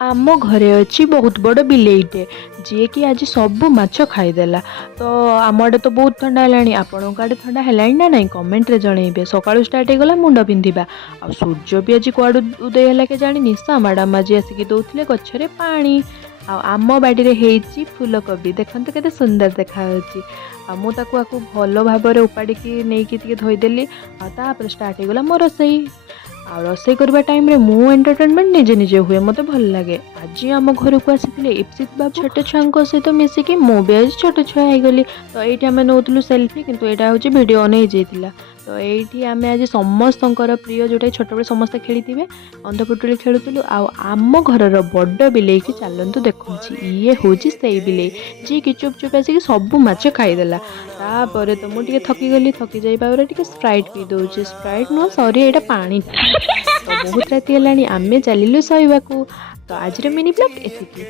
आम घरे अच्छी बहुत बड़ बिलेईटे जी कि आज सब माछ खाईदेला। तो आम आड़े तो बहुत ठंडा है, आपण आड़े ठंडा है ना नहीं कमेंट रे जनइबे। सकाळू स्टार्ट हो गला मुंड पिंधिबा आ सूर्य भी आज कुआडू उदय है के जानी निशा मैडम आज आसिक दौले गछरे पानी। आम बाड़ी हेची फूलकोबी देखते केते सुंदर देखा मुझे भल भाव उपाड़ी नहीं धोईदेली स्टार्ट हो गला मो रोसई। आ रोसई करबा टाइम रे मु एंटरटेनमेंट निजे निजे हुए मते भल लागे। आज आम घर को आसी इप्सित बाबू छोटे छुआ सहित मिसिकी मु भी आज छोट छुआ हो गली। तो ये आम नौलु सेल्फी किंतु यहाँ हूँ भिड नहीं जाइला। तो ये आम आज समस्त प्रिय जोटा छोट बड़े समस्ते खेली थे अंधपुटुली खेलुलु। आम घर बड़ बिले की चलतु देखु ये हूँ से बिले जी कि चुप चुप आसिक सब माछ खाईदेला। तापर तो मुझे थकी गली थकी जाइए स्प्राइट पी दौचे स्प्राइट नुह सॉरी यहाँ पानी। तो बहुत राति है आमे चलिलु शोइबाकू। तो आज मिनी ब्लॉग एतिकी।